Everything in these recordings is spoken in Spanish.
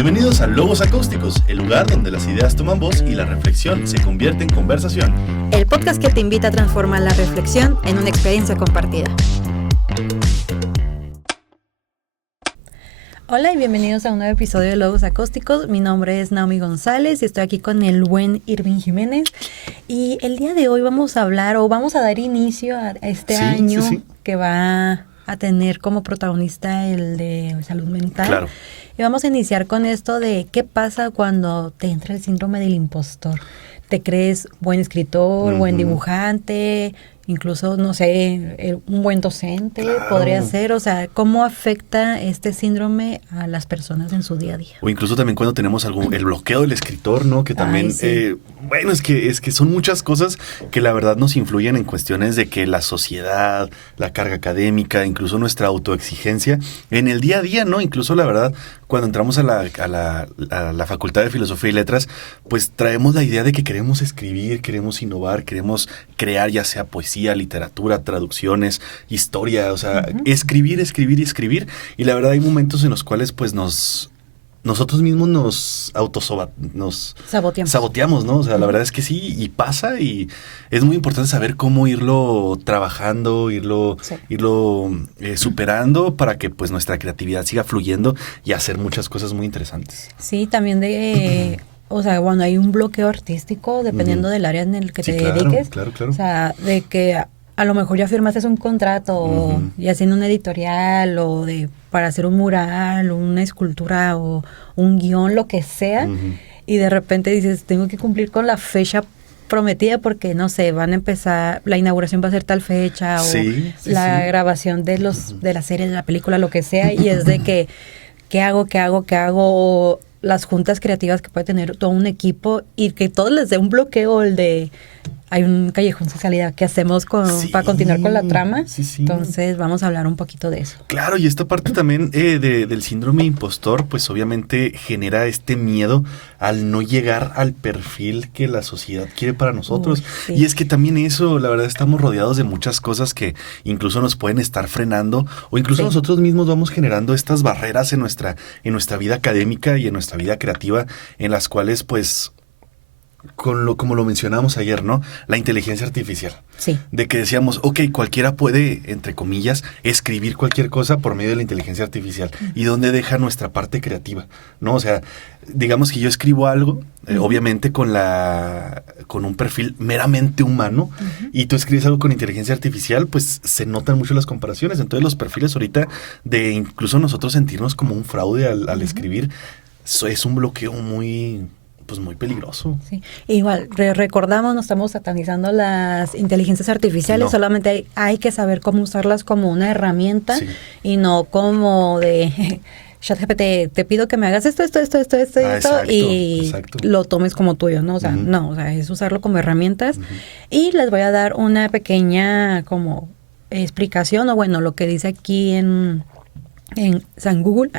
Bienvenidos a Logos Acústicos, el lugar donde las ideas toman voz y la reflexión se convierte en conversación. El podcast que te invita a transformar la reflexión en una experiencia compartida. Hola y bienvenidos a un nuevo episodio de Logos Acústicos. Mi nombre es Naomi González y estoy aquí con el buen Irving Jiménez. Y el día de hoy vamos a hablar o vamos a dar inicio a este año que va a tener como protagonista el de salud mental. Claro. Y vamos a iniciar con esto de qué pasa cuando te entra el síndrome del impostor. Te crees buen escritor, buen dibujante, incluso, no sé, un buen docente, claro, podría ser. O sea, ¿cómo afecta este síndrome a las personas en su día a día? O incluso también cuando tenemos el bloqueo del escritor, ¿no? Que también, bueno, es que son muchas cosas que la verdad nos influyen en cuestiones de que la sociedad, la carga académica, incluso nuestra autoexigencia en el día a día, ¿no? Incluso la verdad, cuando entramos a la Facultad de Filosofía y Letras, pues traemos la idea de que queremos escribir, queremos innovar, queremos crear ya sea poesía, literatura, traducciones, historia, o sea, escribir. Y la verdad hay momentos en los cuales pues nosotros mismos nos saboteamos, ¿no? O sea, la verdad es que sí, y pasa, y es muy importante saber cómo irlo trabajando, irlo superando para que pues nuestra creatividad siga fluyendo y hacer muchas cosas muy interesantes. Sí, también o sea, cuando hay un bloqueo artístico, dependiendo del área en el que te dediques. Claro. O sea, de que a lo mejor ya firmaste un contrato, ya haciendo un editorial, o para hacer un mural, o una escultura, o un guión, lo que sea, y de repente dices, tengo que cumplir con la fecha prometida porque, no sé, van a empezar, la inauguración va a ser tal fecha, o la grabación de la serie, de la película, lo que sea, y es de que, ¿qué hago? O las juntas creativas que puede tener todo un equipo y que todos les dé un bloqueo, hay un callejón sin salida. ¿Qué hacemos para continuar con la trama? Entonces vamos a hablar un poquito de eso. Claro, y esta parte también del síndrome impostor, pues obviamente genera este miedo al no llegar al perfil que la sociedad quiere para nosotros. Y es que también eso, la verdad, estamos rodeados de muchas cosas que incluso nos pueden estar frenando, o incluso nosotros mismos vamos generando estas barreras en nuestra vida académica y en nuestra vida creativa, en las cuales pues como lo mencionamos ayer, ¿no? La inteligencia artificial. Sí. De que decíamos, cualquiera puede, entre comillas, escribir cualquier cosa por medio de la inteligencia artificial. ¿Y dónde deja nuestra parte creativa? ¿No? O sea, digamos que yo escribo algo, obviamente con un perfil meramente humano, y tú escribes algo con inteligencia artificial, pues se notan mucho las comparaciones. Entonces los perfiles ahorita de incluso nosotros sentirnos como un fraude al escribir, eso es un bloqueo muy peligroso. Sí. Igual, recordamos, no estamos satanizando las inteligencias artificiales, solamente hay que saber cómo usarlas como una herramienta y no como de ChatGPT, te pido que me hagas esto, y lo tomes como tuyo, ¿no? O sea, no, o sea, es usarlo como herramientas. Y les voy a dar una pequeña como explicación, o bueno, lo que dice aquí en San Google.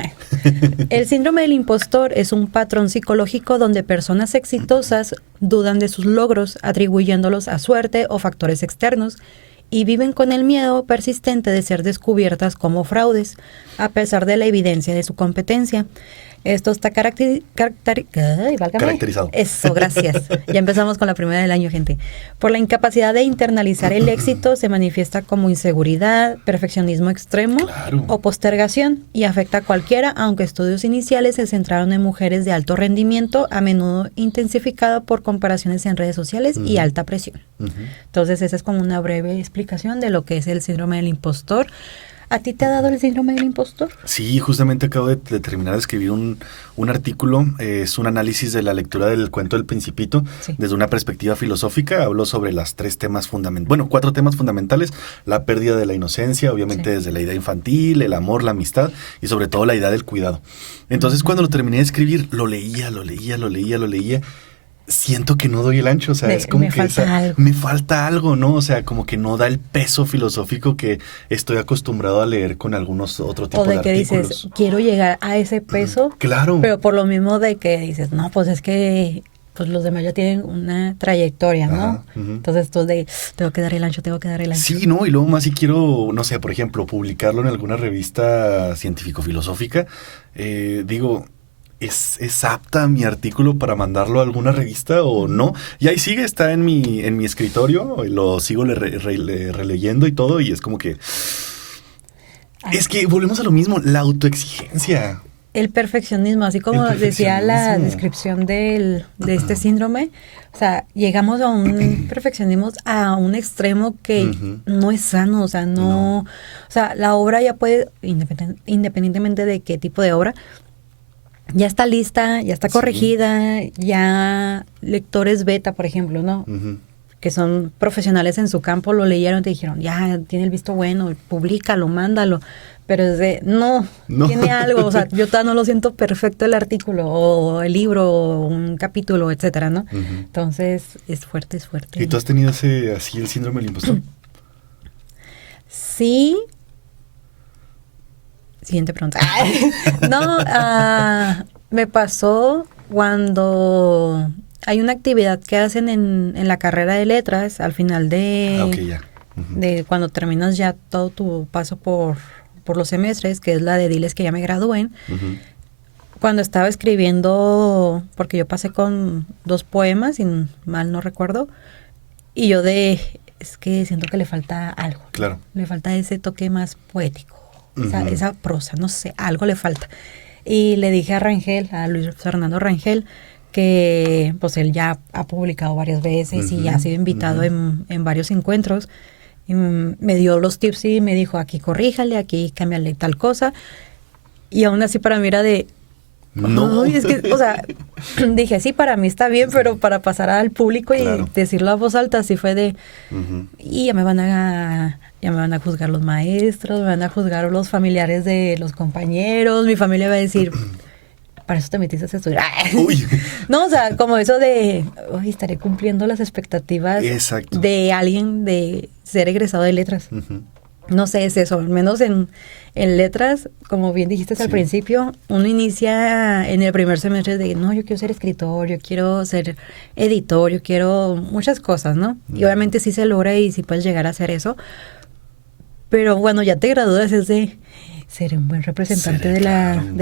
El síndrome del impostor es un patrón psicológico donde personas exitosas dudan de sus logros, atribuyéndolos a suerte o factores externos, y viven con el miedo persistente de ser descubiertas como fraudes, a pesar de la evidencia de su competencia. Esto está caracterizado. Eso, gracias. Ya empezamos con la primera del año, gente. Por la incapacidad de internalizar el éxito, se manifiesta como inseguridad, perfeccionismo extremo o postergación, y afecta a cualquiera, aunque estudios iniciales se centraron en mujeres de alto rendimiento, a menudo intensificado por comparaciones en redes sociales y alta presión. Entonces, esa es como una breve explicación de lo que es el síndrome del impostor. ¿A ti te ha dado el síndrome del impostor? Sí, justamente acabo de terminar de escribir un artículo. Es un análisis de la lectura del cuento del Principito desde una perspectiva filosófica. Hablo sobre las 4 temas fundamentales: la pérdida de la inocencia, obviamente desde la idea infantil, el amor, la amistad y sobre todo la idea del cuidado. Entonces, cuando lo terminé de escribir, lo leía. Siento que no doy el ancho, o sea, es como que me falta algo, ¿no? O sea, como que no da el peso filosófico que estoy acostumbrado a leer con algunos otro tipo de artículos. O de que dices, quiero llegar a ese peso, pero por lo mismo de que dices, no, pues es que pues los demás ya tienen una trayectoria, ¿no? Entonces tú tengo que dar el ancho. Sí, ¿no? Y luego más si quiero, no sé, por ejemplo, publicarlo en alguna revista científico-filosófica, digo, ¿es apta mi artículo para mandarlo a alguna revista o no? Y ahí sigue, está en mi escritorio, lo sigo releyendo y todo, y es como que... Es que volvemos a lo mismo, la autoexigencia. El perfeccionismo, así como decía la descripción de este síndrome, o sea, llegamos a un perfeccionismo a un extremo que no es sano, o sea, no. O sea, la obra ya puede, independientemente de qué tipo de obra, ya está lista, ya está corregida, ya lectores beta, por ejemplo, ¿no? Que son profesionales en su campo, lo leyeron y te dijeron, ya, tiene el visto bueno, públicalo, mándalo. Pero es de, no, tiene algo, o sea, yo todavía no lo siento perfecto el artículo, o el libro, o un capítulo, etcétera, ¿no? Entonces, es fuerte, es fuerte. ¿Y tú has tenido así el síndrome del impostor? Sí. Siguiente pregunta. No, me pasó cuando hay una actividad que hacen en la carrera de letras, al final de cuando terminas ya todo tu paso por los semestres, que es la de diles que ya me gradúen. Cuando estaba escribiendo, porque yo pasé con 2 poemas, si mal no recuerdo, y yo es que siento que le falta algo. Claro. Le falta ese toque más poético, esa prosa, no sé, algo le falta. Y le dije a Luis Fernando Rangel, que pues él ya ha publicado varias veces y ya ha sido invitado en varios encuentros. Y me dio los tips y me dijo, aquí corríjale, aquí cámbiale tal cosa. Y aún así para mí era de... No. Es que, o sea, dije, sí, para mí está bien, pero para pasar al público y decirlo a voz alta, sí fue de... Y ya me van a juzgar los maestros, me van a juzgar los familiares de los compañeros, mi familia va a decir... Para eso te metiste a estudiar. Uy. No, o sea, como eso de, estaré cumpliendo las expectativas de alguien de ser egresado de letras. No sé, es eso, al menos en letras, como bien dijiste al principio, uno inicia en el primer semestre de, no, yo quiero ser escritor, yo quiero ser editor, yo quiero muchas cosas, ¿no? Y obviamente sí se logra y sí puedes llegar a hacer eso. Pero bueno, ya te gradúas, es de... Seré un buen representante de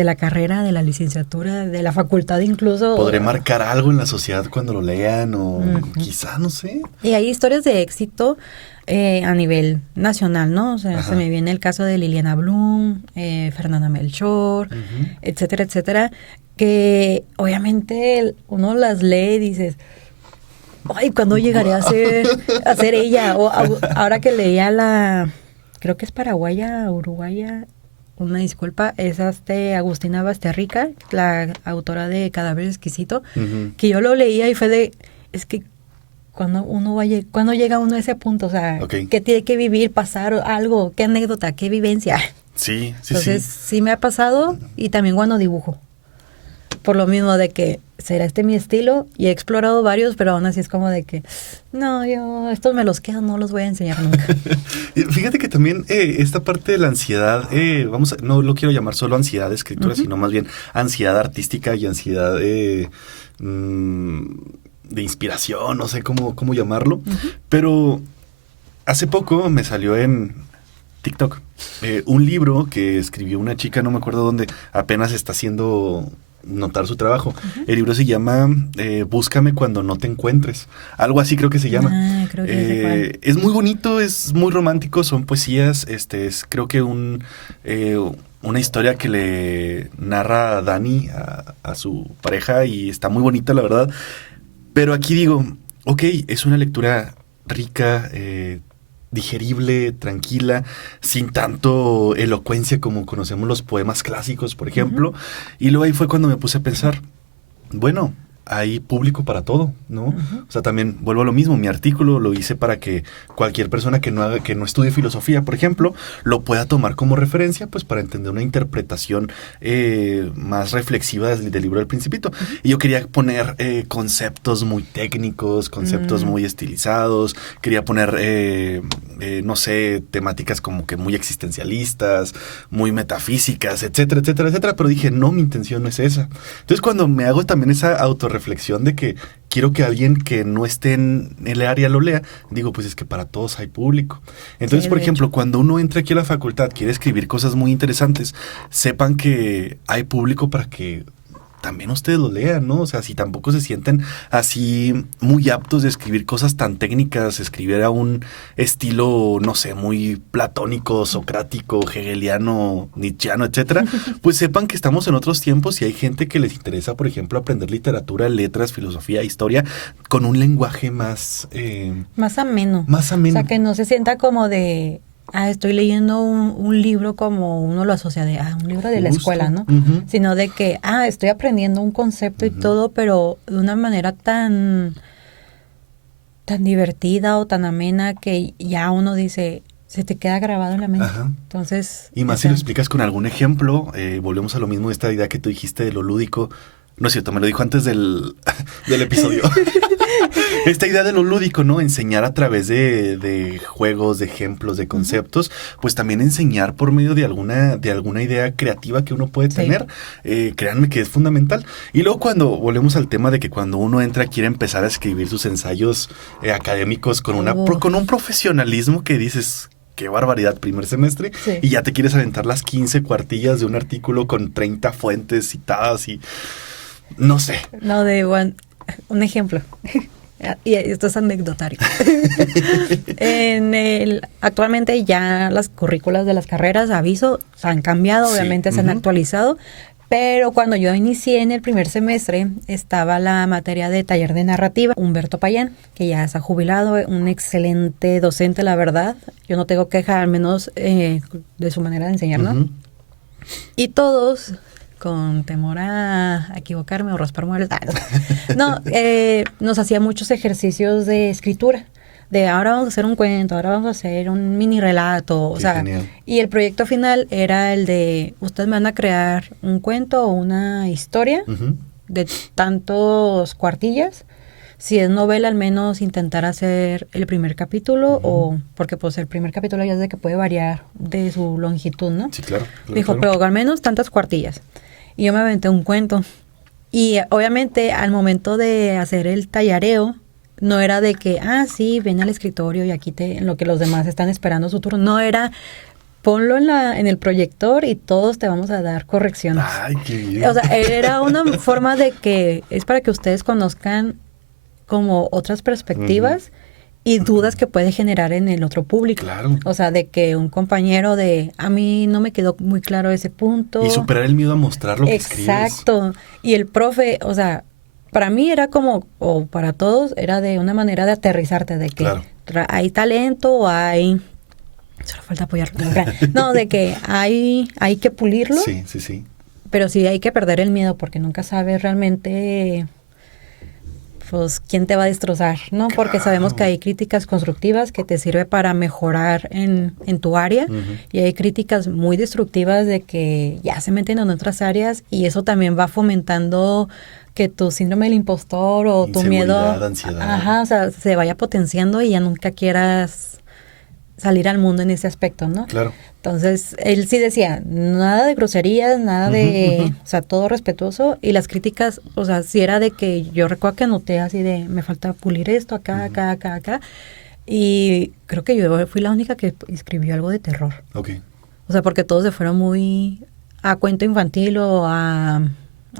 la carrera, de la licenciatura, de la facultad incluso. ¿Podré marcar algo en la sociedad cuando lo lean o quizá, no sé? Y hay historias de éxito a nivel nacional, ¿no? O sea, se me viene el caso de Liliana Blum, Fernanda Melchor, etcétera, etcétera, que obviamente uno las lee y dices... Ay, ¿cuándo llegaré a ser ella? O ahora que leía creo que es paraguaya, uruguaya... Una disculpa, es Agustina Basterrica, la autora de Cadáver Exquisito, que yo lo leía y fue de, es que cuando llega uno a ese punto, o sea, ¿qué tiene que vivir, pasar algo, qué anécdota, qué vivencia? Sí. Entonces, sí me ha pasado y también cuando dibujo. Por lo mismo de que será mi estilo y he explorado varios, pero aún así es como de que no, yo estos me los quedo, no los voy a enseñar nunca. Fíjate que también esta parte de la ansiedad, no lo quiero llamar solo ansiedad de escritura, sino más bien ansiedad artística y ansiedad de inspiración, no sé cómo llamarlo, pero hace poco me salió en TikTok un libro que escribió una chica, no me acuerdo dónde, apenas está haciendo notar su trabajo. El libro se llama Búscame cuando no te encuentres. Algo así creo que se llama. Creo que es muy bonito, es muy romántico, son poesías. Es creo que una historia que le narra Dani a su pareja y está muy bonita, la verdad. Pero aquí digo, es una lectura rica, digerible, tranquila, sin tanto elocuencia como conocemos los poemas clásicos, por ejemplo. Y luego ahí fue cuando me puse a pensar, bueno, hay público para todo, ¿no? O sea, también vuelvo a lo mismo, mi artículo lo hice para que cualquier persona que no estudie filosofía, por ejemplo, lo pueda tomar como referencia, pues para entender una interpretación más reflexiva del libro del Principito. Y yo quería poner conceptos muy técnicos, conceptos muy estilizados, quería poner, no sé, temáticas como que muy existencialistas, muy metafísicas, etcétera, etcétera, etcétera, pero dije, no, mi intención no es esa. Entonces, cuando me hago también esa autorreflexión de que quiero que alguien que no esté en el área lo lea, digo, pues es que para todos hay público. Entonces, por ejemplo, cuando uno entra aquí a la facultad, quiere escribir cosas muy interesantes, sepan que hay público para que también ustedes lo lean, ¿no? O sea, si tampoco se sienten así muy aptos de escribir cosas tan técnicas, escribir a un estilo, no sé, muy platónico, socrático, hegeliano, nietzscheano, etcétera, pues sepan que estamos en otros tiempos y hay gente que les interesa, por ejemplo, aprender literatura, letras, filosofía, historia, con un lenguaje más... más ameno. Más ameno. O sea, que no se sienta como de... estoy leyendo un libro como uno lo asocia de, un libro de la escuela, ¿no? Uh-huh. Sino de que, estoy aprendiendo un concepto y todo, pero de una manera tan divertida o tan amena que ya uno dice, se te queda grabado en la mente. Ajá. Entonces... Y más si lo explicas con algún ejemplo, volvemos a lo mismo, esta idea que tú dijiste de lo lúdico. No es cierto, me lo dijo antes del episodio. Esta idea de lo lúdico, ¿no? Enseñar a través de juegos, de ejemplos, de conceptos, pues también enseñar por medio de alguna idea creativa que uno puede tener. Créanme que es fundamental. Y luego cuando volvemos al tema de que cuando uno entra quiere empezar a escribir sus ensayos académicos con un profesionalismo que dices... Qué barbaridad, primer semestre, y ya te quieres aventar las 15 cuartillas de un artículo con 30 fuentes citadas y... No sé. No, un ejemplo. Y esto es anecdotario. Actualmente ya las currículas de las carreras, aviso, se han cambiado, obviamente se han actualizado, pero cuando yo inicié en el primer semestre estaba la materia de taller de narrativa. Humberto Payán, que ya se ha jubilado, un excelente docente, la verdad. Yo no tengo queja, al menos de su manera de enseñar, ¿no? Y todos... con temor a equivocarme o raspar muebles. Nos hacía muchos ejercicios de escritura. De ahora vamos a hacer un cuento, ahora vamos a hacer un mini relato. O sea, genial. Y el proyecto final era el de, ustedes van a crear un cuento o una historia de tantos cuartillas. Si es novela, al menos intentar hacer el primer capítulo, o porque pues el primer capítulo ya es de que puede variar de su longitud, ¿no? Sí, claro. Dijo, pero al menos tantas cuartillas. Y yo me aventé un cuento. Y obviamente al momento de hacer el tallareo, no era de que, sí, ven al escritorio y aquí en lo que los demás están esperando su turno. No era, ponlo en el proyector y todos te vamos a dar correcciones. Ay, qué bien. O sea, era una forma de que es para que ustedes conozcan como otras perspectivas y dudas que puede generar en el otro público. Claro. O sea, de que un compañero a mí no me quedó muy claro ese punto. Y superar el miedo a mostrar lo que escribes. Exacto. Y el profe, o sea, para mí era como, o para todos, era de una manera de aterrizarte, de que hay talento, hay... Solo falta apoyarlo. No, de que hay que pulirlo. Sí. Pero sí hay que perder el miedo porque nunca sabes realmente... pues quién te va a destrozar, ¿no? Porque sabemos que hay críticas constructivas que te sirve para mejorar en tu área y hay críticas muy destructivas de que ya se meten en otras áreas y eso también va fomentando que tu síndrome del impostor o tu miedo, ansiedad. O sea, se vaya potenciando y ya nunca quieras salir al mundo en ese aspecto, ¿no? Claro. Entonces, él sí decía, nada de groserías, nada de, o sea, todo respetuoso. Y las críticas, o sea, sí era de que yo recuerdo que anoté así de, me falta pulir esto, acá. Y creo que yo fui la única que escribió algo de terror. Ok. O sea, porque todos se fueron muy a cuento infantil o a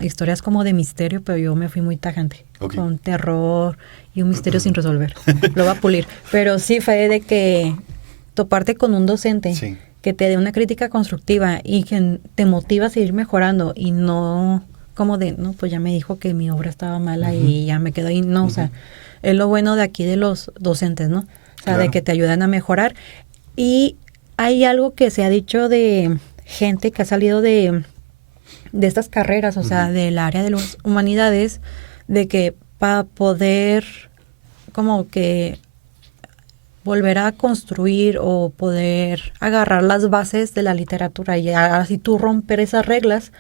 historias como de misterio, pero yo me fui muy tajante. Con terror y un misterio sin resolver. Lo va a pulir. Pero sí fue de que toparte con un docente que te dé una crítica constructiva y que te motiva a seguir mejorando y no como de, no, pues ya me dijo que mi obra estaba mala y ya me quedo ahí. No, o sea, es lo bueno de aquí de los docentes, ¿no? O sea, de que te ayudan a mejorar. Y hay algo que se ha dicho de gente que ha salido de estas carreras, o sea, del área de las humanidades, de que para poder como que volver a construir o poder agarrar las bases de la literatura y así tú romper esas reglas,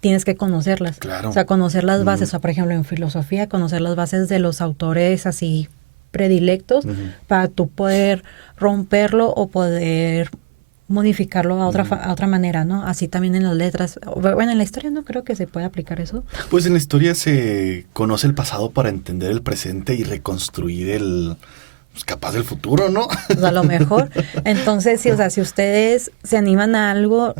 tienes que conocerlas. Claro. O sea, conocer las bases, o sea, por ejemplo, en filosofía, conocer las bases de los autores así predilectos para tú poder romperlo o poder modificarlo a otra manera, ¿no? Así también en las letras. Bueno, en la historia no creo que se pueda aplicar eso. Pues en la historia se conoce el pasado para entender el presente y reconstruir capaz del futuro, ¿no? Pues a lo mejor. Entonces, sí, o sea, si ustedes se animan a algo,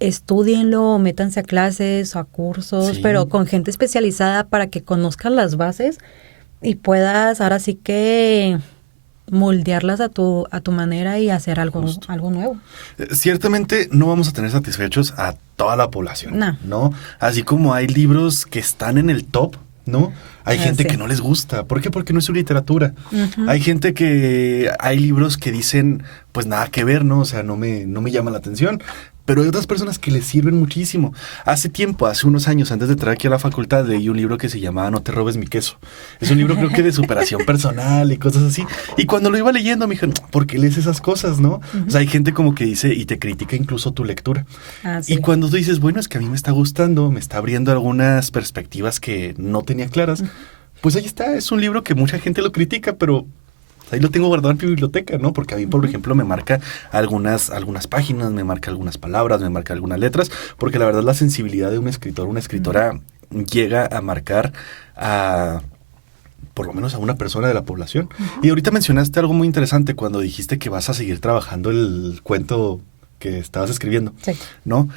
estúdienlo, métanse a clases o a cursos, Sí. pero con gente especializada para que conozcan las bases y puedas ahora sí que moldearlas a tu manera y hacer algo nuevo. Ciertamente no vamos a tener satisfechos a toda la población, No. ¿no? Así como hay libros que están en el top, ¿no? Hay gente sí. que no les gusta. ¿Por qué? Porque no es su literatura. Ujú. Hay gente que... Hay libros que dicen, pues nada que ver, ¿no? O sea, no me llama la atención. Pero hay otras personas que les sirven muchísimo. Hace unos años, antes de entrar aquí a la facultad, leí un libro que se llamaba No te robes mi queso. Es un libro creo que de superación personal y cosas así. Y cuando lo iba leyendo me dijeron, ¿por qué lees esas cosas, no? Ujú. O sea, hay gente como que dice y te critica incluso tu lectura. Sí. Y cuando tú dices, bueno, es que a mí me está gustando, me está abriendo algunas perspectivas que no tenía claras, pues ahí está. Es un libro que mucha gente lo critica, pero... ahí lo tengo guardado en mi biblioteca, ¿no? Porque a mí, por ejemplo, me marca algunas páginas, me marca algunas palabras, me marca algunas letras, porque la verdad la sensibilidad de un escritor, una escritora, llega a marcar a... por lo menos a una persona de la población. Y ahorita mencionaste algo muy interesante cuando dijiste que vas a seguir trabajando el cuento que estabas escribiendo, Sí. ¿no?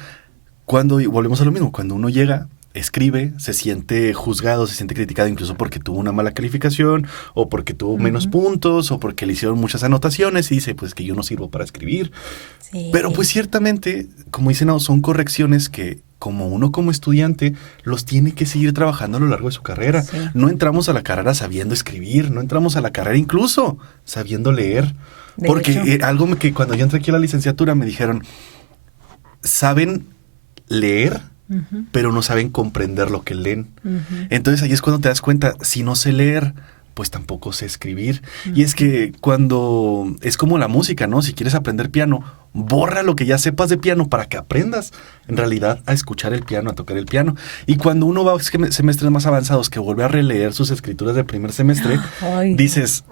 Volvemos a lo mismo, cuando uno llega... escribe, se siente juzgado, se siente criticado incluso porque tuvo una mala calificación o porque tuvo menos puntos o porque le hicieron muchas anotaciones y dice pues que yo no sirvo para escribir. Sí. Pero pues ciertamente, como dicen, no, son correcciones que como uno como estudiante los tiene que seguir trabajando a lo largo de su carrera. Sí. No entramos a la carrera sabiendo escribir, no entramos a la carrera incluso sabiendo leer. De Porque hecho. algo que cuando yo entré aquí a la licenciatura me dijeron, ¿saben leer? Pero no saben comprender lo que leen. Entonces ahí es cuando te das cuenta, si no sé leer, pues tampoco sé escribir. Y es que cuando es como la música, ¿no? Si quieres aprender piano, borra lo que ya sepas de piano para que aprendas en realidad a escuchar el piano, a tocar el piano. Y cuando uno va a semestres más avanzados que vuelve a releer sus escrituras del primer semestre, Ay. dices...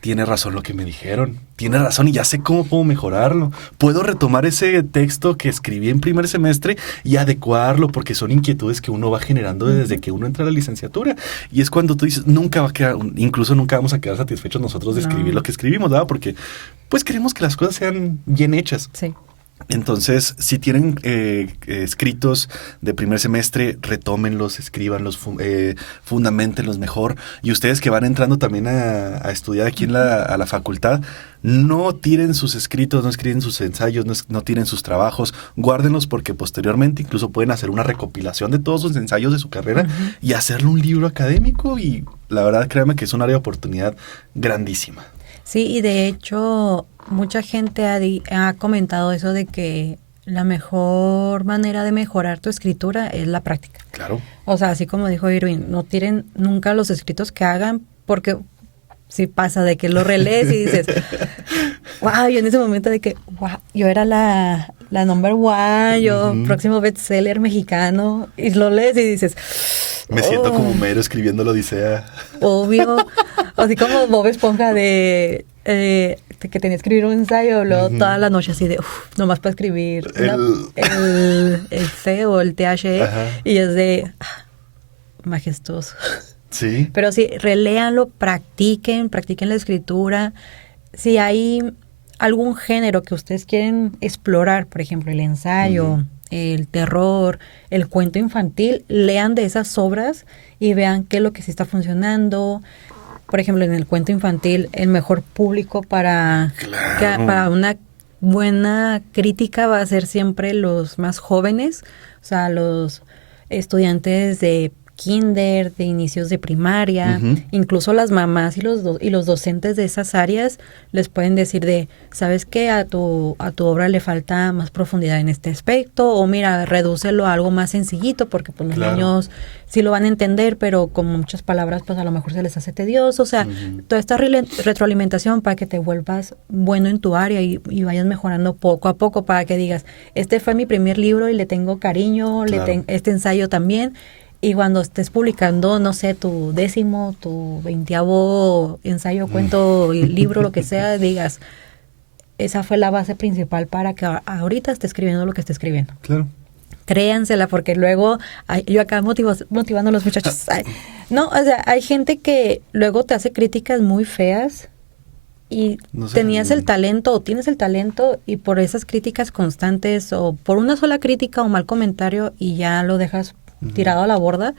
tiene razón lo que me dijeron, tiene razón y ya sé cómo puedo mejorarlo. Puedo retomar ese texto que escribí en primer semestre y adecuarlo porque son inquietudes que uno va generando desde que uno entra a la licenciatura. Y es cuando tú dices, nunca vamos a quedar satisfechos nosotros de escribir lo que escribimos, ¿verdad? Porque pues queremos que las cosas sean bien hechas. Sí. Entonces, si tienen escritos de primer semestre, retómenlos, escríbanlos, fundamentenlos mejor. Y ustedes que van entrando también a estudiar aquí a la facultad, no tiren sus escritos, no escriben sus ensayos, no tiren sus trabajos, guárdenlos porque posteriormente incluso pueden hacer una recopilación de todos sus ensayos de su carrera y hacerlo un libro académico. Y la verdad, créanme que es un área de oportunidad grandísima. Sí, y de hecho, mucha gente ha comentado eso de que la mejor manera de mejorar tu escritura es la práctica. Claro. O sea, así como dijo Irving, no tiren nunca los escritos que hagan porque sí pasa de que lo relees y dices, wow, yo en ese momento de que, wow, yo era la number one, yo próximo bestseller mexicano, y lo lees y dices... Me siento como Homero escribiendo la Odisea. Obvio. Así como Bob Esponja que tenía que escribir un ensayo, luego toda la noche así de, nomás para escribir el C o el THE. Ajá. Y es de majestuoso. Sí. Pero sí, reléanlo, practiquen la escritura. Si hay algún género que ustedes quieren explorar, por ejemplo, el ensayo, el terror, el cuento infantil, lean de esas obras y vean qué es lo que sí está funcionando. Por ejemplo, en el cuento infantil, el mejor público para una buena crítica va a ser siempre los más jóvenes, o sea, los estudiantes de kinder, de inicios de primaria, incluso las mamás y los docentes de esas áreas les pueden decir de, ¿sabes qué? A tu obra le falta más profundidad en este aspecto, o mira, redúcelo a algo más sencillito, porque pues los niños sí lo van a entender, pero con muchas palabras pues a lo mejor se les hace tedioso, o sea, toda esta retroalimentación para que te vuelvas bueno en tu área y vayas mejorando poco a poco, para que digas, este fue mi primer libro y le tengo cariño, este ensayo también. Y cuando estés publicando, no sé, tu 10º, tu 20º ensayo, cuento, libro, lo que sea, digas, esa fue la base principal para que ahorita esté escribiendo lo que esté escribiendo. Claro. Créansela, porque luego, yo acá motivando a los muchachos. No, o sea, hay gente que luego te hace críticas muy feas y No sé, tenías el talento o tienes el talento y por esas críticas constantes o por una sola crítica o mal comentario y ya lo dejas tirado a la borda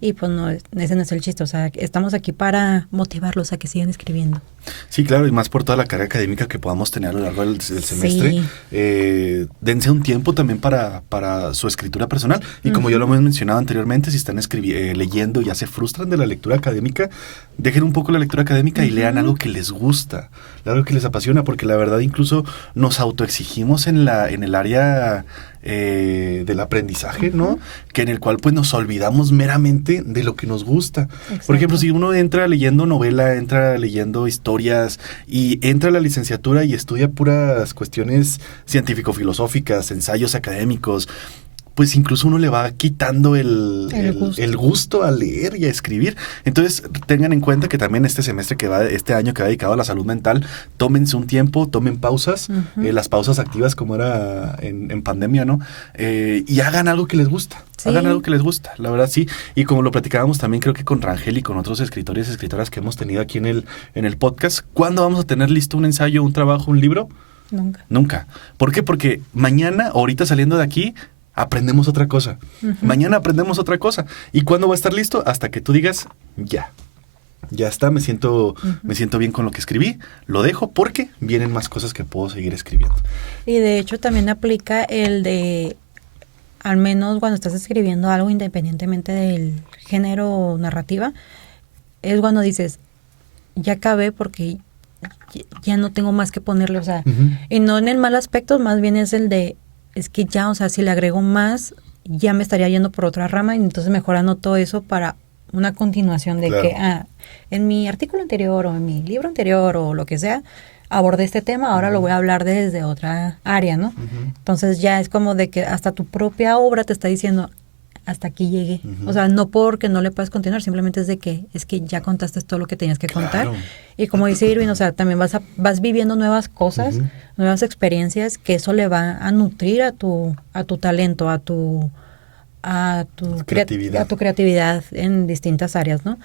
y pues no, ese no es el chiste, o sea, estamos aquí para motivarlos a que sigan escribiendo. Sí, claro, y más por toda la carga académica que podamos tener a lo largo del semestre. Sí. Dense un tiempo también para su escritura personal. Y como ya lo hemos mencionado anteriormente, si están leyendo y ya se frustran de la lectura académica, dejen un poco la lectura académica y lean algo que les gusta, algo que les apasiona, porque la verdad incluso nos autoexigimos en el área del aprendizaje, ¿no? Que en el cual pues nos olvidamos meramente de lo que nos gusta. Exacto. Por ejemplo, si uno entra leyendo novela, entra leyendo historias y entra a la licenciatura y estudia puras cuestiones científico-filosóficas, ensayos académicos, pues incluso uno le va quitando el gusto a leer y a escribir. Entonces, tengan en cuenta que también este año que va dedicado a la salud mental, tómense un tiempo, tomen pausas, las pausas activas como era en pandemia, ¿no? Y hagan algo que les gusta. Sí. Hagan algo que les gusta, la verdad sí. Y como lo platicábamos también creo que con Rangel y con otros escritores y escritoras que hemos tenido aquí en el podcast, ¿cuándo vamos a tener listo un ensayo, un trabajo, un libro? Nunca. ¿Por qué? Porque mañana, ahorita saliendo de aquí, aprendemos otra cosa. Mañana aprendemos otra cosa. ¿Y cuándo va a estar listo? Hasta que tú digas, ya está, me siento bien con lo que escribí, lo dejo porque vienen más cosas que puedo seguir escribiendo. Y de hecho también aplica el de, al menos cuando estás escribiendo algo independientemente del género o narrativa, es cuando dices, ya acabé porque ya no tengo más que ponerle, o sea, y no en el mal aspecto, más bien es el de, es que ya, o sea, si le agrego más, ya me estaría yendo por otra rama y entonces mejor anoto eso para una continuación de que, en mi artículo anterior o en mi libro anterior o lo que sea, abordé este tema, ahora lo voy a hablar desde otra área, ¿no? Entonces ya es como de que hasta tu propia obra te está diciendo, hasta aquí llegué. O sea, no porque no le puedas continuar, simplemente es que ya contaste todo lo que tenías que contar. Y como dice Irving, o sea, también vas viviendo nuevas cosas, nuevas experiencias, que eso le va a nutrir a tu talento, a tu creatividad en distintas áreas, ¿no?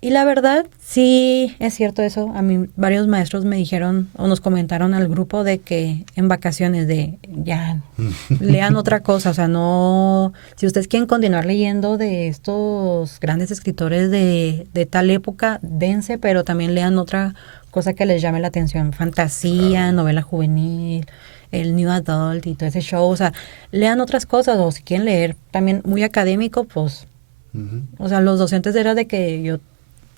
Y la verdad, sí es cierto eso. A mí varios maestros me dijeron o nos comentaron al grupo de que en vacaciones ya lean otra cosa. O sea, no, si ustedes quieren continuar leyendo de estos grandes escritores de tal época, dense, pero también lean otra cosa que les llame la atención. Fantasía, novela juvenil, el New Adult y todo ese show. O sea, lean otras cosas o si quieren leer también muy académico, pues, o sea, los docentes era de que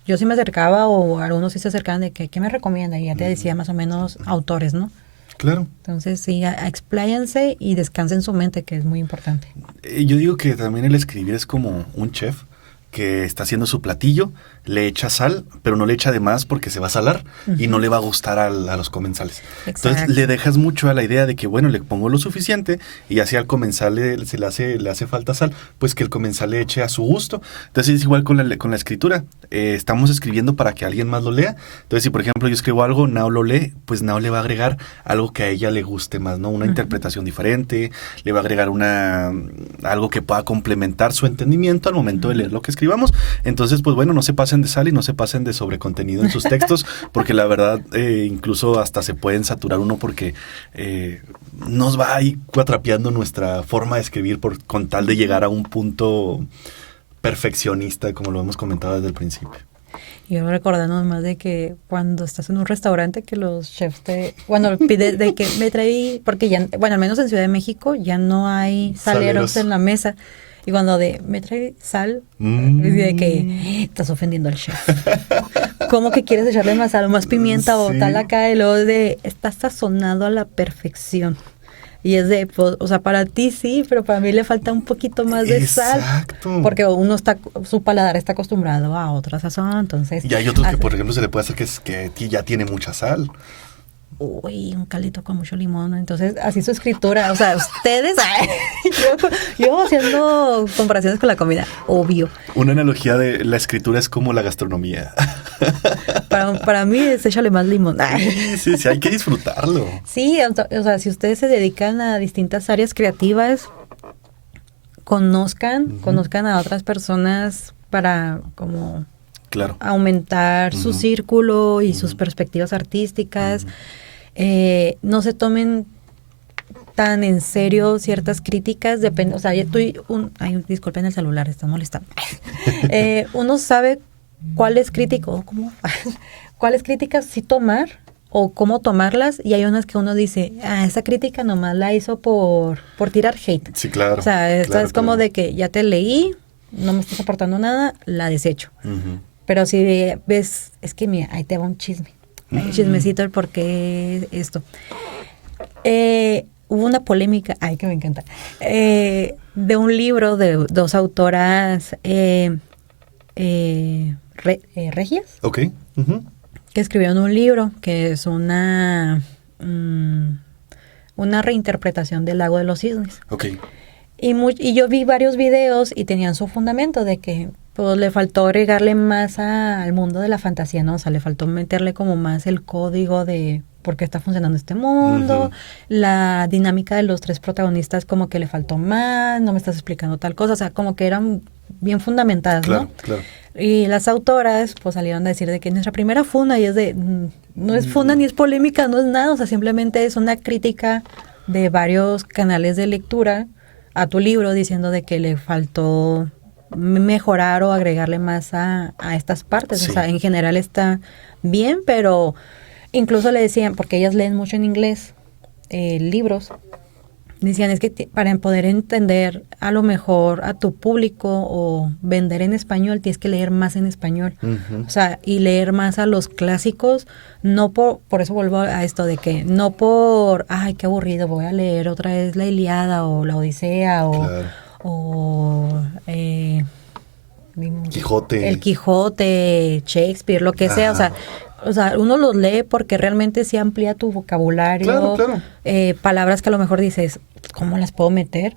yo sí me acercaba o algunos sí se acercaban de que, ¿qué me recomienda? Y ya te decía más o menos autores, ¿no? Claro. Entonces, sí, expláyanse y descansen su mente, que es muy importante. Yo digo que también el escribir es como un chef que está haciendo su platillo, le echa sal, pero no le echa de más porque se va a salar y no le va a gustar a los comensales. Exacto. Entonces le dejas mucho a la idea de que, bueno, le pongo lo suficiente y así al comensal le hace falta sal, pues que el comensal le eche a su gusto. Entonces es igual con la escritura. Estamos escribiendo para que alguien más lo lea. Entonces si por ejemplo yo escribo algo, Nao lo lee, pues Nao le va a agregar algo que a ella le guste más, ¿no? Una interpretación diferente, le va a agregar algo que pueda complementar su entendimiento al momento de leer lo que escribamos. Entonces, pues bueno, no se pasen de sal y no se pasen de sobrecontenido en sus textos, porque la verdad incluso hasta se pueden saturar uno porque nos va ahí cuatrapeando nuestra forma de escribir con tal de llegar a un punto perfeccionista, como lo hemos comentado desde el principio. Yo recordando más de que cuando estás en un restaurante que los chefs pides de que me traí, porque ya, bueno, al menos en Ciudad de México ya no hay saleros en la mesa. Y cuando me trae sal, es de que estás ofendiendo al chef. ¿Cómo que quieres echarle más sal o más pimienta o tal acá? Y luego está sazonado a la perfección. Y es de, pues, o sea, para ti sí, pero para mí le falta un poquito más de sal. Porque su paladar está acostumbrado a otra sazón, entonces... Y hay otros que, por ejemplo, se le puede hacer que ya tiene mucha sal. Uy, un caldito con mucho limón, entonces así su escritura, o sea, ustedes, yo haciendo comparaciones con la comida, obvio. Una analogía de la escritura es como la gastronomía. Para mí es échale más limón. Sí, hay que disfrutarlo. Sí, o sea, si ustedes se dedican a distintas áreas creativas, conozcan a otras personas para como Claro. aumentar su círculo y sus perspectivas artísticas. No se tomen tan en serio ciertas críticas, depende, o sea, disculpen el celular, está molestando. Uno sabe cuáles críticas sí tomar o cómo tomarlas, y hay unas que uno dice, esa crítica nomás la hizo por tirar hate. Sí, claro. O sea, esta es como de que ya te leí, no me estás aportando nada, la desecho. Pero si ves, es que mira, ahí te va un chisme. Hay un chismecito del por qué esto. Hubo una polémica, que me encanta, de un libro de dos autoras regias. Ok. Que escribieron un libro que es una reinterpretación del Lago de los Cisnes. Ok. Y yo vi varios videos y tenían su fundamento de que pues le faltó agregarle más al mundo de la fantasía, ¿no? O sea, le faltó meterle como más el código de por qué está funcionando este mundo, la dinámica de los tres protagonistas como que le faltó más, no me estás explicando tal cosa, o sea, como que eran bien fundamentadas, claro, ¿no? Claro. Y las autoras pues salieron a decir de que nuestra primera funda, y es de, no es funda ni es polémica, no es nada, o sea, simplemente es una crítica de varios canales de lectura a tu libro diciendo de que le faltó mejorar o agregarle más a estas partes. Sí. O sea, en general está bien, pero incluso le decían, porque ellas leen mucho en inglés, libros, decían, es que para poder entender a lo mejor a tu público o vender en español, tienes que leer más en español. O sea, y leer más a los clásicos, no por eso vuelvo a esto de que, no por, ay, qué aburrido, voy a leer otra vez la Ilíada o la Odisea Quijote. El Quijote, Shakespeare, lo que sea, o sea, uno los lee porque realmente sí amplía tu vocabulario, claro. Palabras que a lo mejor dices, ¿cómo las puedo meter?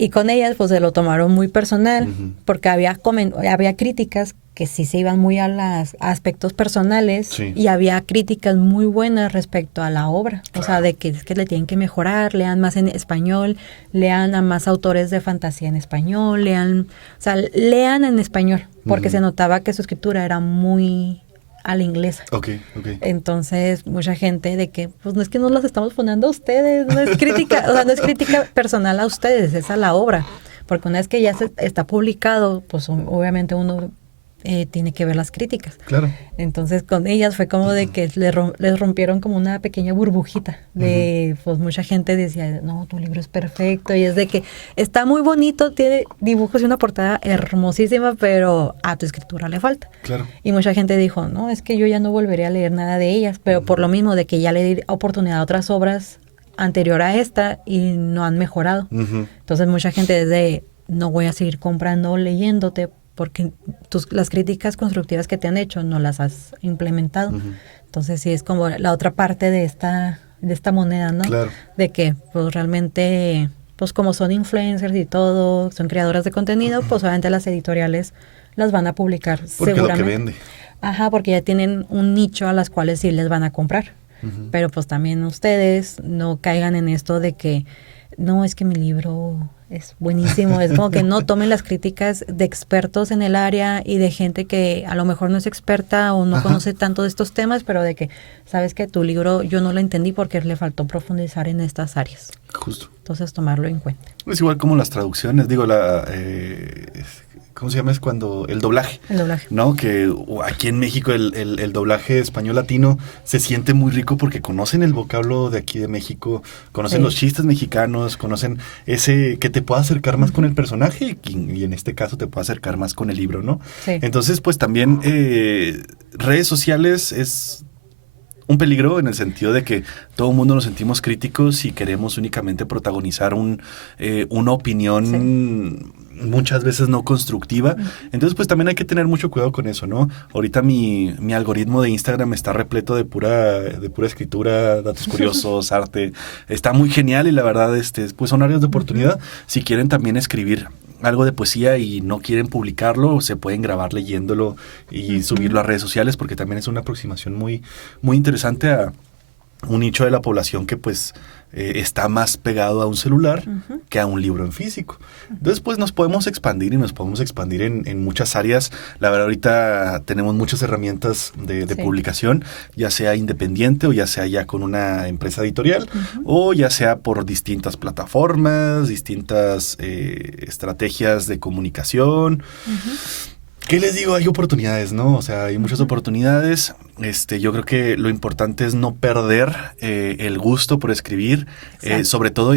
Y con ellas pues se lo tomaron muy personal, porque había críticas que sí se iban muy a los aspectos personales, y había críticas muy buenas respecto a la obra, o sea, de que es que le tienen que mejorar, lean más en español, lean a más autores de fantasía en español, lean en español, porque se notaba que su escritura era muy a la inglesa. Okay. Entonces, mucha gente de que, pues no es que no los estamos fundando a ustedes, no es crítica, o sea, no es crítica personal a ustedes, es a la obra, porque una vez que ya está publicado, pues obviamente uno tiene que ver las críticas. Claro. Entonces, con ellas fue como de que les rompieron como una pequeña burbujita de, pues mucha gente decía, no, tu libro es perfecto, y es de que está muy bonito, tiene dibujos y una portada hermosísima, pero a tu escritura le falta. Claro. Y mucha gente dijo, no, es que yo ya no volveré a leer nada de ellas, pero por lo mismo de que ya le di oportunidad a otras obras anterior a esta y no han mejorado. Entonces, mucha gente desde, no voy a seguir comprando o leyéndote, porque las críticas constructivas que te han hecho no las has implementado. Entonces sí es como la otra parte de esta moneda, ¿no? Claro. De que pues realmente, pues como son influencers y todo, son creadoras de contenido, pues obviamente las editoriales las van a publicar porque seguramente. Lo que vende. Ajá, porque ya tienen un nicho a las cuales sí les van a comprar. Pero pues también ustedes no caigan en esto de que, no, es que mi libro es buenísimo, es como que no tomen las críticas de expertos en el área y de gente que a lo mejor no es experta o no conoce tanto de estos temas, pero de que, sabes que tu libro yo no lo entendí porque le faltó profundizar en estas áreas. Justo. Entonces tomarlo en cuenta. Es igual como las traducciones, digo, ¿cómo se llama? Es cuando el doblaje. El doblaje. ¿No? Que aquí en México el doblaje español latino se siente muy rico porque conocen el vocablo de aquí de México, conocen los chistes mexicanos, conocen ese que te pueda acercar más con el personaje y en este caso te puede acercar más con el libro, ¿no? Sí. Entonces, pues también redes sociales es un peligro en el sentido de que todo el mundo nos sentimos críticos y queremos únicamente protagonizar una opinión muchas veces no constructiva. Entonces, pues también hay que tener mucho cuidado con eso, ¿no? Ahorita mi algoritmo de Instagram está repleto de pura escritura, datos curiosos, arte. Está muy genial y la verdad, pues son áreas de oportunidad. Si quieren también escribir algo de poesía y no quieren publicarlo, se pueden grabar leyéndolo y subirlo a redes sociales, porque también es una aproximación muy, muy interesante un nicho de la población que pues está más pegado a un celular que a un libro en físico. Entonces pues nos podemos expandir en muchas áreas. La verdad ahorita tenemos muchas herramientas de publicación, ya sea independiente o ya sea ya con una empresa editorial o ya sea por distintas plataformas, distintas estrategias de comunicación. ¿Qué les digo? Hay oportunidades, ¿no? O sea, hay muchas oportunidades. Yo creo que lo importante es no perder el gusto por escribir. Sobre todo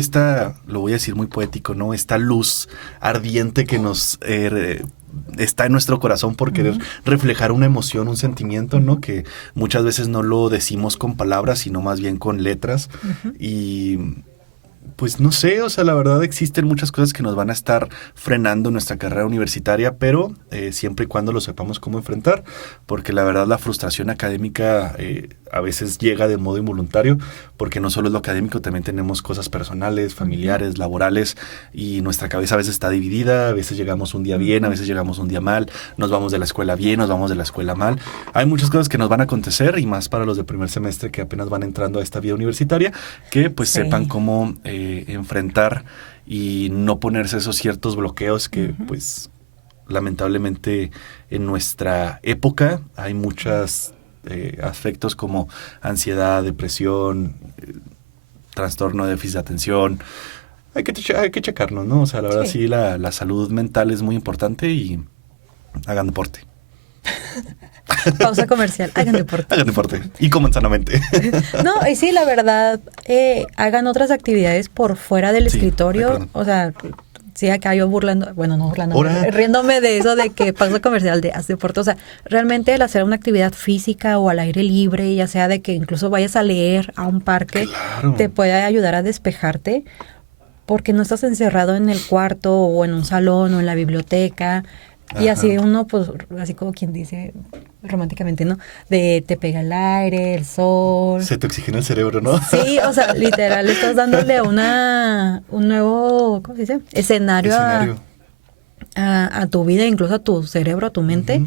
lo voy a decir muy poético, ¿no? Esta luz ardiente que nos está en nuestro corazón por querer reflejar una emoción, un sentimiento, ¿no? Que muchas veces no lo decimos con palabras, sino más bien con letras. Y pues no sé, o sea, la verdad existen muchas cosas que nos van a estar frenando nuestra carrera universitaria, pero siempre y cuando lo sepamos cómo enfrentar, porque la verdad la frustración académica a veces llega de modo involuntario, porque no solo es lo académico, también tenemos cosas personales, familiares, laborales, y nuestra cabeza a veces está dividida, a veces llegamos un día bien, a veces llegamos un día mal, nos vamos de la escuela bien, nos vamos de la escuela mal. Hay muchas cosas que nos van a acontecer, y más para los de primer semestre que apenas van entrando a esta vida universitaria, que pues sepan cómo enfrentar y no ponerse esos ciertos bloqueos que pues lamentablemente en nuestra época hay muchos aspectos como ansiedad, depresión, trastorno de déficit de atención. Hay que checarnos, ¿no? O sea, la verdad sí, la salud mental es muy importante y hagan deporte. Pausa comercial, hagan deporte. Hagan deporte y coman sanamente. No, y sí, la verdad, hagan otras actividades por fuera del escritorio. O sea, sí, acá yo riéndome de eso de que pausa comercial de haz deporte. O sea, realmente el hacer una actividad física o al aire libre, ya sea de que incluso vayas a leer a un parque, te puede ayudar a despejarte, porque no estás encerrado en el cuarto o en un salón o en la biblioteca. Y así uno, pues, así como quien dice románticamente, ¿no? De te pega el aire, el sol. Se te oxigena el cerebro, ¿no? Sí, o sea, literal, estás dándole un nuevo, ¿cómo se dice? Escenario. A tu vida, incluso a tu cerebro, a tu mente.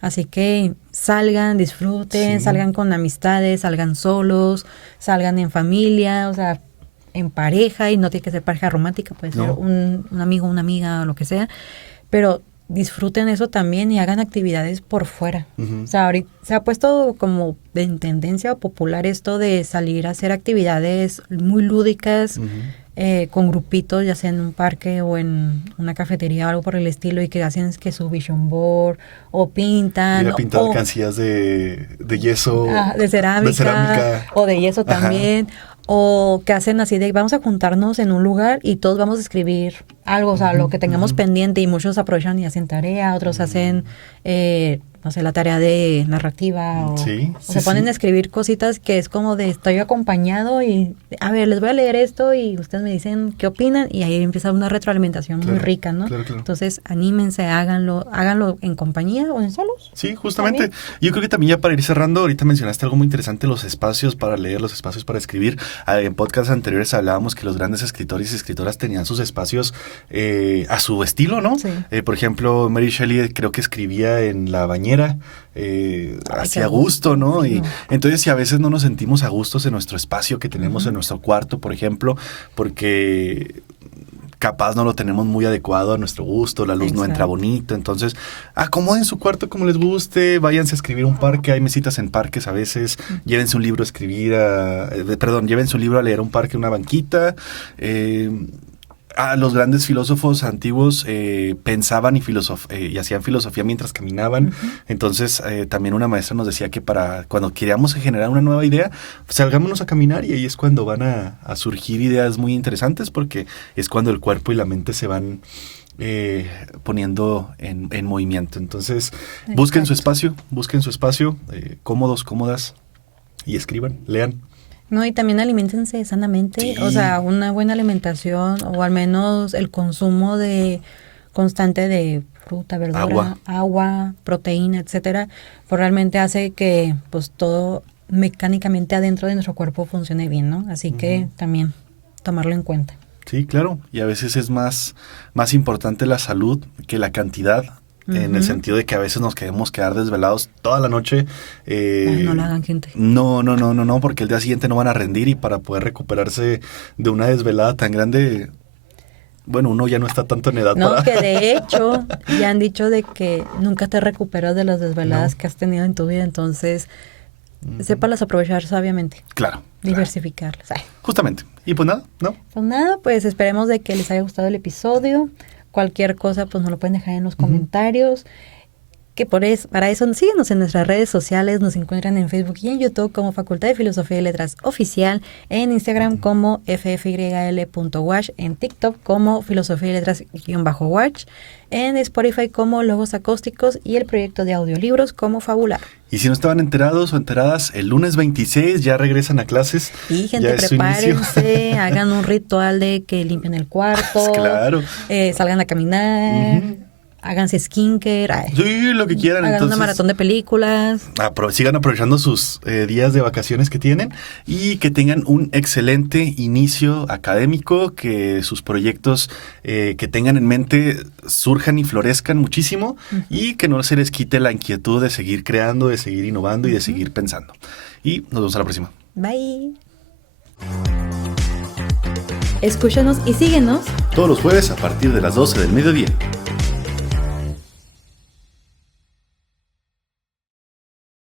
Así que salgan, disfruten, salgan con amistades, salgan solos, salgan en familia, o sea, en pareja, y no tiene que ser pareja romántica, puede ser un amigo, una amiga o lo que sea, pero disfruten eso también y hagan actividades por fuera. O sea, ahorita se ha puesto como en tendencia o popular esto de salir a hacer actividades muy lúdicas, con grupitos, ya sea en un parque o en una cafetería o algo por el estilo, y que hacen que su vision board o pintan. Ir a pintar alcancías de yeso. De cerámica. O de yeso también. O que hacen así de, vamos a juntarnos en un lugar y todos vamos a escribir algo, o sea, lo que tengamos pendiente, y muchos aprovechan y hacen tarea, otros hacen, no sé, la tarea de narrativa, o se ponen a escribir cositas que es como de, estoy acompañado y, a ver, les voy a leer esto y ustedes me dicen qué opinan, y ahí empieza una retroalimentación muy rica, ¿no? Claro. Entonces, anímense, háganlo en compañía o en solos. Sí, justamente. ¿También? Yo creo que también ya para ir cerrando, ahorita mencionaste algo muy interesante, los espacios para leer, los espacios para escribir. En podcasts anteriores hablábamos que los grandes escritores y escritoras tenían sus espacios a su estilo, ¿no? Sí. Por ejemplo, Mary Shelley creo que escribía en la bañera, hacía gusto, ¿no? Y entonces, si a veces no nos sentimos a gustos en nuestro espacio que tenemos en nuestro cuarto, por ejemplo, porque capaz no lo tenemos muy adecuado a nuestro gusto, la luz no entra bonito, entonces acomoden su cuarto como les guste, váyanse a escribir un parque, hay mesitas en parques a veces, llévense un libro a escribir, llévense un libro a leer a un parque, una banquita. Los grandes filósofos antiguos pensaban y hacían filosofía mientras caminaban. Entonces, también una maestra nos decía que para cuando queríamos generar una nueva idea, salgámonos a caminar, y ahí es cuando van a surgir ideas muy interesantes, porque es cuando el cuerpo y la mente se van poniendo en movimiento. Entonces, busquen su espacio, cómodos, cómodas, y escriban, lean. No, y también aliméntense sanamente, o sea, una buena alimentación, o al menos el consumo constante de fruta, verdura, agua, proteína, etcétera, pues realmente hace que pues todo mecánicamente adentro de nuestro cuerpo funcione bien, ¿no? Así que también tomarlo en cuenta. Sí, claro, y a veces es más importante la salud que la cantidad. en el sentido de que a veces nos queremos quedar desvelados toda la noche. Ay, no lo hagan, gente. No, porque el día siguiente no van a rendir y para poder recuperarse de una desvelada tan grande, bueno, uno ya no está tanto en edad para... No, que de hecho ya han dicho de que nunca te recuperas de las desveladas que has tenido en tu vida, entonces sépalas aprovechar sabiamente. Claro. Diversificarlas. Ay. Justamente. Y pues nada, ¿no? Pues nada, pues esperemos de que les haya gustado el episodio. Cualquier cosa, pues nos lo pueden dejar en los comentarios. Que para eso síguenos en nuestras redes sociales, nos encuentran en Facebook y en YouTube como Facultad de Filosofía y Letras Oficial, en Instagram como ffyl.watch, en TikTok como Filosofía y Letras-watch, en Spotify como Logos Acústicos y el proyecto de audiolibros como Fabular. Y si no estaban enterados o enteradas, el lunes 26 ya regresan a clases. Y gente, prepárense, hagan un ritual de que limpien el cuarto, claro. Salgan a caminar. Háganse skincare. Sí, lo que quieran. Hagan una maratón de películas. Sigan aprovechando sus días de vacaciones que tienen y que tengan un excelente inicio académico, que sus proyectos que tengan en mente surjan y florezcan muchísimo y que no se les quite la inquietud de seguir creando, de seguir innovando y de seguir pensando. Y nos vemos a la próxima. Bye. Escúchanos y síguenos todos los jueves a partir de las 12 del mediodía.